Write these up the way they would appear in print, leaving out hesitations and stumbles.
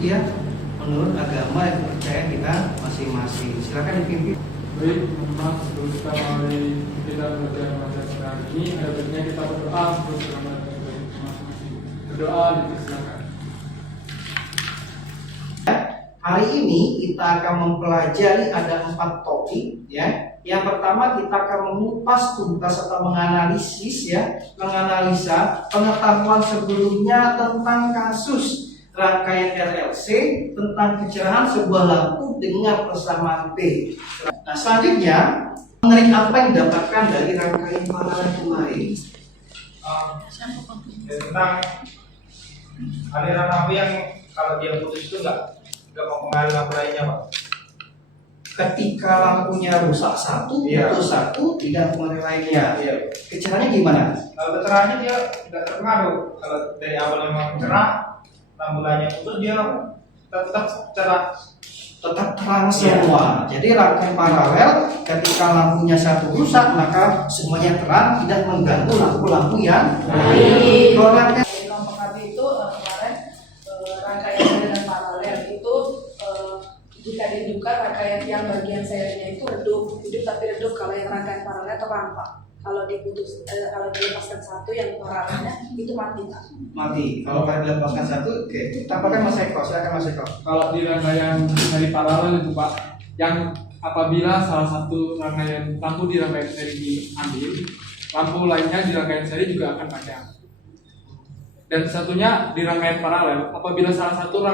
ya menurut agama yang percaya kita masing-masing. Silakan dipimpin. Baik, maaf sebelum kita mulai kita belajar hari ini, ada baiknya kita berdoa untuk keselamatan masing-masing. Berdoa dipersilakan. Hari ini kita akan mempelajari ada 4 topik ya. Yang pertama kita akan mengupas tuntas atau menganalisis ya, menganalisa pengetahuan sebelumnya tentang kasus rangkaian RLC tentang kecerahan sebuah lampu dengan persamaan P. Nah, selanjutnya mengenai apa yang didapatkan dari rangkaian paralel kemarin. Tentang aliran lampu yang kalau dia putus itu nggak mempengaruhi lampu lainnya, Pak. Ketika lampunya rusak satu, Iya. putus satu, tidak mengenai lainnya. Iya. Kecerahannya gimana? Kalau keterangannya dia nggak terpengaruh. Kalau dari awal memang cerah, lampu lainnya putus dia tetap cerah. Tetap terang semua. Jadi rangkaian paralel ketika lampunya satu rusak maka semuanya terang, tidak mengganggu lampu-lampu yang lain. Kalau rangkaian Kelompok kami itu kemarin rangkaian dengan paralel itu jika dihidupkan rangkaian yang bagian serinya itu redup tapi redup. Kalau yang rangkaian paralel terang, Pak. Kalau diputus kalau dilepaskan satu yang paralelnya itu mati, Pak. mati. Kalau kalian dilepaskan satu, oke. Tampakkan Mas Eko, silakan Mas Eko. Kalau di rangkaian dari paralel itu Pak, yang apabila salah satu rangkaian lampu di rangkaian seri diambil, lampu lainnya di rangkaian seri juga akan padam. Dan satunya di rangkaian paralel, apabila salah satu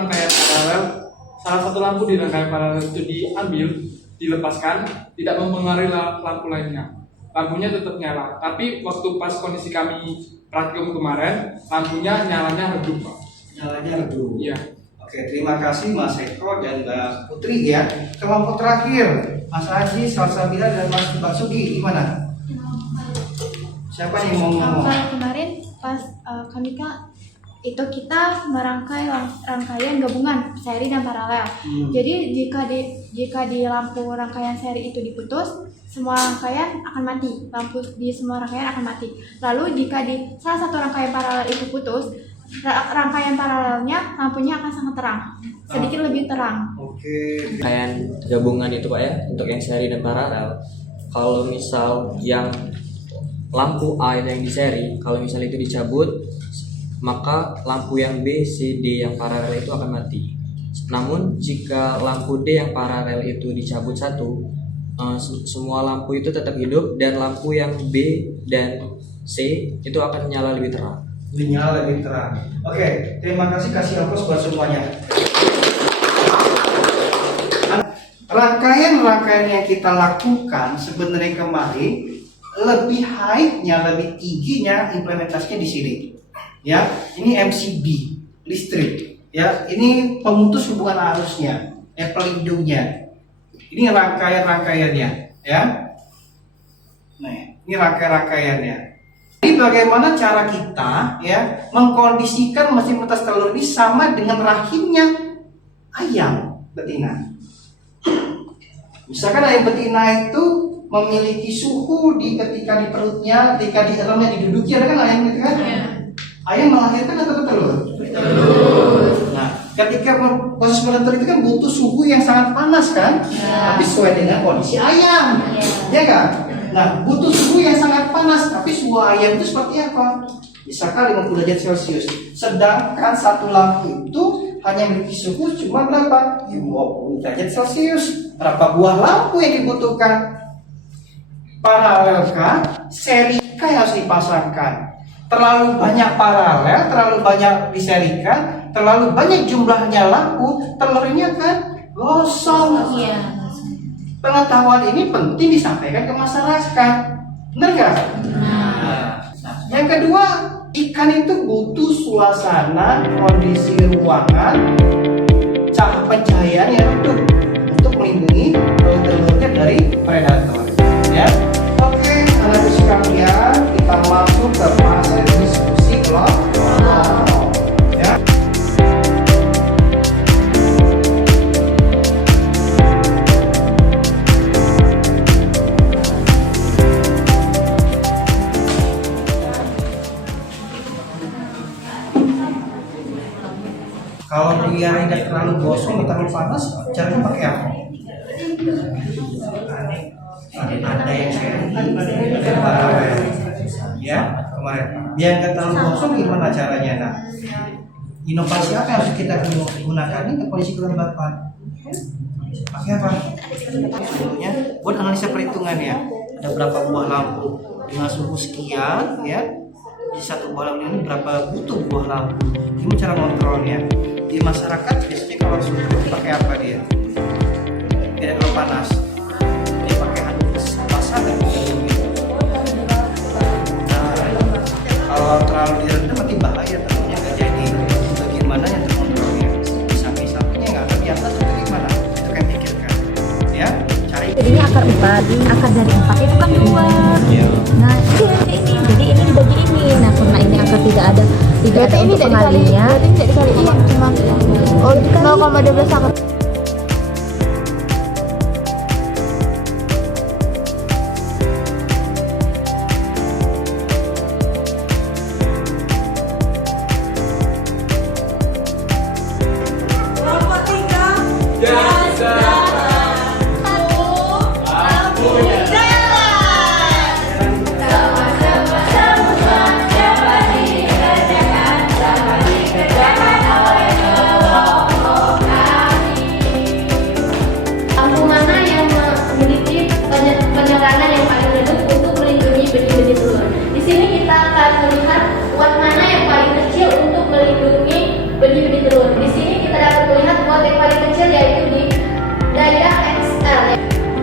lampu di rangkaian paralel itu diambil, dilepaskan, tidak mempengaruhi lampu lainnya. Lampunya tetap nyala, tapi waktu pas kondisi kami praktikum kemarin, lampunya nyalanya redup, Pak. Nyalanya redup. Iya. Oke, terima kasih Mas Eko dan Mbak Putri ya. Kelompok terakhir, Mas Haji, Salsabila dan Mas Basuki, gimana? Siapa yang mau ngomong? Kalau kemarin pas kami itu kita merangkai rangkaian gabungan seri dan paralel. Jadi jika di lampu rangkaian seri itu diputus, semua rangkaian akan mati. Lampu di semua rangkaian akan mati. Lalu jika di salah satu rangkaian paralel itu putus, rangkaian paralelnya lampunya akan sangat terang, sedikit lebih terang. Oke. Rangkaian gabungan itu Pak ya, untuk yang seri dan paralel. Kalau misal yang lampu A yang di seri, kalau misal itu dicabut, maka lampu yang B, C, D yang paralel itu akan mati. Namun jika lampu D yang paralel itu dicabut satu, semua lampu itu tetap hidup dan lampu yang B dan C itu akan nyala lebih terang. Nyala lebih terang. Oke, terima kasih, kasih aplaus buat semuanya. Rangkaian-rangkaian yang kita lakukan sebenarnya kemarin lebih high-nya, lebih tingginya implementasinya di sini. Ya, ini MCB listrik. Ya, ini pemutus hubungan arusnya, pelindungnya. Ini rangkaian-rangkaiannya, ya. Nah, ini rangkaian-rangkaiannya. Jadi bagaimana cara kita ya mengkondisikan mesin metas telur ini sama dengan rahimnya ayam betina. Misalkan ayam betina itu memiliki suhu ketika di perutnya, ketika di dalamnya diduduki, ada kan ayam gitu kan? Iya. Ayam melahirkan atau bertelur? Nah, ketika proses bertelur itu kan butuh suhu yang sangat panas kan? Tapi sesuai dengan kondisi ayam, ya kan? Nah, butuh suhu yang sangat panas, tapi suhu ayam itu seperti apa? Misalkan 50 derajat Celcius. Sedangkan satu lampu itu hanya memiliki suhu cuma berapa? 20 derajat Celcius. Berapa buah lampu yang dibutuhkan? Paralelkah? Serikah yang harus dipasangkan? Terlalu banyak paralel, terlalu banyak diserikan, terlalu banyak jumlahnya lampu, telurnya kan gosong. Iya. Pengetahuan ini penting disampaikan ke masyarakat, benar nggak? Nah, yang kedua, ikan itu butuh suasana, kondisi ruangan, pencahayaan yang redup untuk melindungi telur-telurnya dari predator. Ya, oke, anak-anak sekalian, kita masuk ke fase diskusi kelompok. Ya. Kalau biar tidak terlalu gosong, tidak terlalu panas, caranya pakai apa? Ada yang seri, ada yang paralel, ya kemarin. Biar nggak terlalu gosong, gimana caranya? Nah, inovasi apa yang harus kita gunakan ini kondisi kelembapan? Pakai apa? Sebelumnya buat analisa perhitungannya. Ada berapa buah lampu dengan suhu sekian, ya? Di satu buah lampu ini berapa butuh buah lampu? Gimana cara kontrolnya? Di masyarakat biasanya kalau suhu pakai apa dia? Tidak terlalu panas. Dia pakai handuk basah dan kalau terlalu direndam nanti bahaya, tentunya nggak jadi. Bagaimana yang terkontrolnya? Samping-sampingnya nggak akan di atas atau gimana? Itu kan pikirkan, ya. Cari. Jadinya akar 4, akar dari 4 itu kan 2. Nah ini, jadi ini dibagi ini. Nah karena ini akar tidak ada ini untuk pengalinya. berarti tidak dikaliin cuma 0,12 akar. Lampu mana yang memiliki penerangan yang paling redup untuk melindungi benih-benih telur? Di sini kita akan melihat watt mana yang paling kecil untuk melindungi benih-benih telur. Di sini kita dapat melihat watt yang paling kecil yaitu di daerah XL.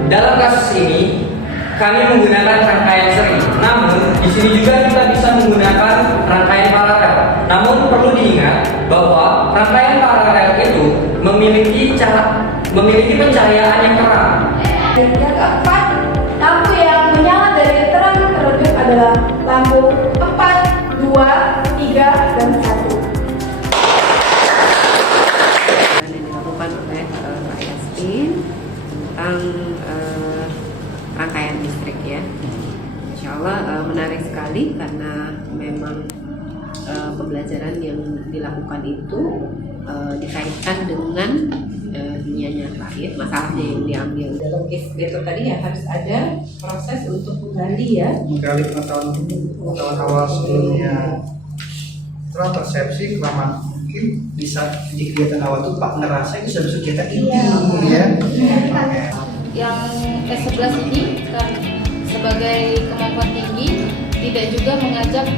Dalam kasus ini kami menggunakan rangkaian seri. Namun di sini juga kita bisa menggunakan rangkaian paralel. Namun perlu diingat bahwa rangkaian paralel itu memiliki pencahayaan yang terang. Yang keempat, lampu yang menyala dari terang redup adalah lampu 4, 2, 3, dan 1. Yang dilakukan oleh Pak Yasmin tentang rangkaian listrik ya. Insya Allah menarik sekali karena memang pembelajaran yang dilakukan itu dikaitkan dengan dunia nyata ya, masalahnya yang diambil. Dalam case itu tadi ya harus ada proses untuk menggali ya. Menggali pengetahuan awal sebelumnya. Setelah persepsi kelamaan mungkin bisa di kegiatan awal itu Pak ngerasa itu sudah kegiatan inti ya. Yang S11 ini kan sebagai kemampuan tinggi tidak juga mengajak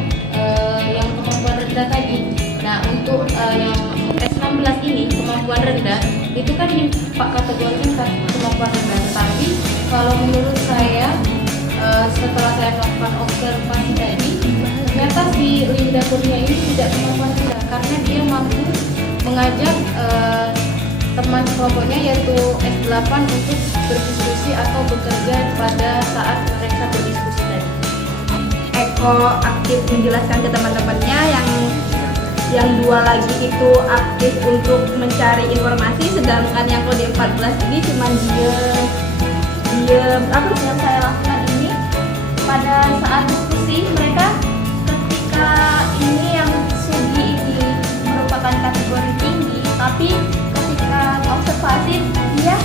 yang kemampuan rendah tadi. Nah untuk yang S16 ini kemampuan rendah itu kan Pak kategorikan kemampuan rendah, tapi kalau menurut saya setelah saya melakukan observasi tadi ternyata si Linda Kurnia ini tidak kemampuan rendah karena dia mampu mengajak teman kelompoknya yaitu S8 untuk berdiskusi atau bekerja pada saat mereka berdiskusi tadi. Eko aktif menjelaskan ke teman-temannya, yang 2 lagi itu aktif untuk mencari informasi, sedangkan yang kode 14 ini cuma diem. Apa yang saya lakukan ini pada saat diskusi mereka, ketika ini yang Sugi ini merupakan kategori tinggi, tapi ketika observasi dia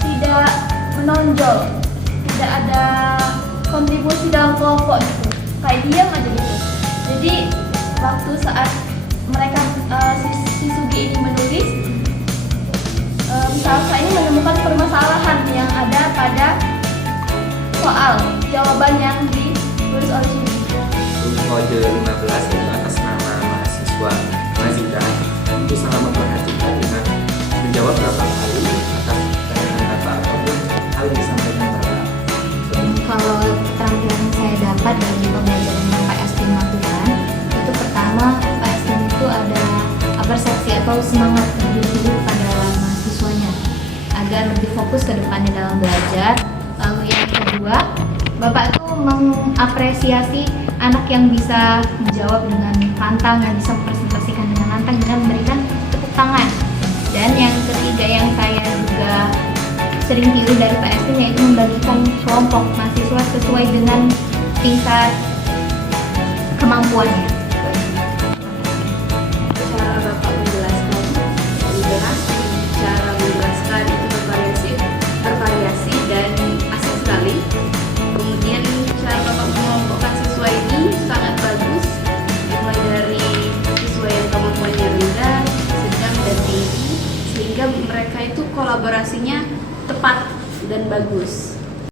tidak menonjol, tidak ada kontribusi dalam kelompok gitu, kayak diam aja gitu. Jadi waktu saat mereka si Sugi ini menulis, misalnya ini menemukan permasalahan yang ada pada soal jawaban yang ditulis oleh Sugi. Kode 15 itu atas nama mahasiswa Mazida itu sangat memperhatikan dengan menjawab berapa kali atas pertanyaan kata ataupun hal yang disampaikan pada. Kalau keterampilan yang saya dapat dari pembelajaran yang Pak Estin lakukan, itu pertama Pak Estin itu ada persepsi atau semangat lebih tinggi pada mahasiswanya agar lebih fokus ke depannya dalam belajar. Lalu yang kedua, Bapak itu mengapresiasi anak yang bisa menjawab dengan pantang, yang bisa mempresentasikan dengan lantang dengan memberikan tepuk tangan. Dan yang ketiga yang saya juga sering tiru dari Pak Estin yaitu membagikan kelompok mahasiswa sesuai dengan tingkat kemampuannya. Cara Bapak menjelaskan bagus.